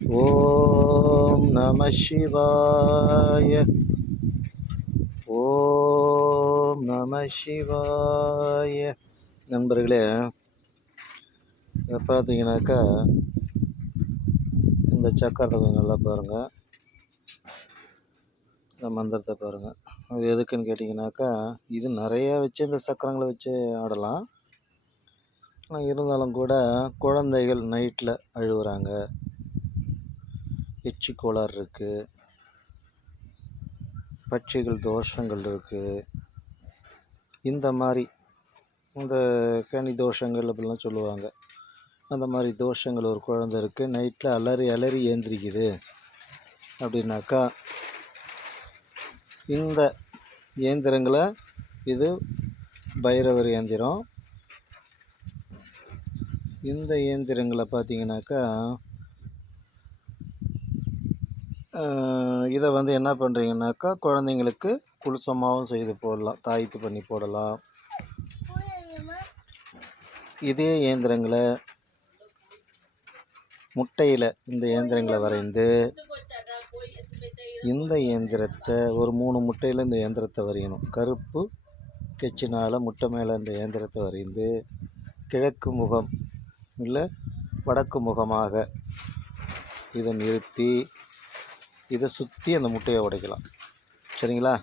ஓம் நம சிவாய. ஓம் நம சிவாய. நண்பர்களே இதை பார்த்தீங்கன்னாக்கா இந்த சக்கரத்தை கொஞ்சம் நல்லா பாருங்கள் இந்த மந்திரத்தை பாருங்கள் அது எதுக்குன்னு கேட்டிங்கனாக்கா இது நிறையா வச்சு இந்த சக்கரங்களை வச்சு ஆடலாம். ஆனால் இருந்தாலும் கூட குழந்தைகள் நைட்டில் அழுகுறாங்க எச்சு கோளாறு இருக்குது பட்சிகள் தோஷங்கள் இருக்குது இந்த மாதிரி இந்த கனி தோஷங்கள் அப்படிலாம் சொல்லுவாங்க. அந்த மாதிரி தோஷங்கள் ஒரு குழந்த இருக்குது நைட்டில் அலறி அலறி ஏந்திரிக்குது. அப்படின்னாக்கா இந்த இயந்திரங்களை இது பைரவர் இயந்திரம். இந்த இயந்திரங்களை பார்த்தீங்கன்னாக்கா இதை வந்து என்ன பண்ணுறீங்கனாக்கா குழந்தைங்களுக்கு குளுசமாகவும் செய்து போடலாம் தாய்த்து பண்ணி போடலாம். இதே இயந்திரங்களை முட்டையில் இந்த இயந்திரங்களை வரைந்து இந்த இயந்திரத்தை ஒரு மூணு முட்டையில் இந்த இயந்திரத்தை வரையணும். கருப்பு கெச்சினால் முட்டை மேலே இந்த இயந்திரத்தை வரைந்து கிழக்கு முகம் இல்லை வடக்கு முகமாக இதை நிறுத்தி இதை சுற்றி அந்த முட்டையை உடைக்கலாம். சரிங்களா?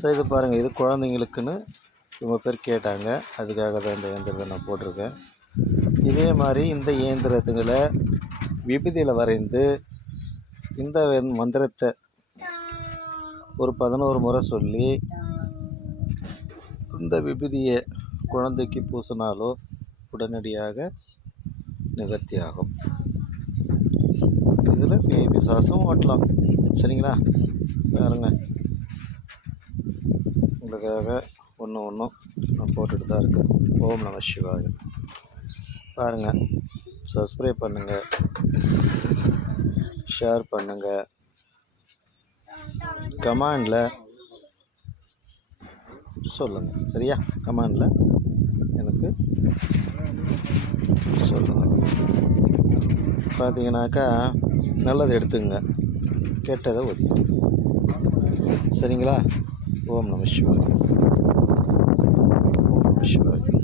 சரி இது பாருங்கள் இது குழந்தைங்களுக்குன்னு ரொம்ப பேர் கேட்டாங்க. அதுக்காக தான் இந்த இயந்திரத்தை நான் போட்டிருக்கேன். இதே மாதிரி இந்த இயந்திரத்துங்களை விபதியில் வரைந்து இந்த மந்திரத்தை ஒரு பதினோரு முறை சொல்லி இந்த விபதியை குழந்தைக்கு பூசினாலோ உடனடியாக நிவர்த்தியாகும் பேய் பிசாசும் ஓட்டலாம். சரிங்களா? பாருங்க. உங்களுக்காக ஒன்று ஒன்றும் நான் போட்டுட்டு தான் இருக்கேன். ஓம் நம சிவாய. பாருங்கள் சப்ஸ்கிரைப் பண்ணுங்கள் ஷேர் பண்ணுங்கள் கமாண்டில் சொல்லுங்கள் சரியா? கமாண்டில் எனக்கு சொல்லுங்கள் பார்த்தீங்கன்னாக்கா நல்லது எடுத்துங்க கெட்டதை ஒதுக்கிட்டு சரிங்களா? ஓம் நம சிவாய். ஓம் நம சிவாய்.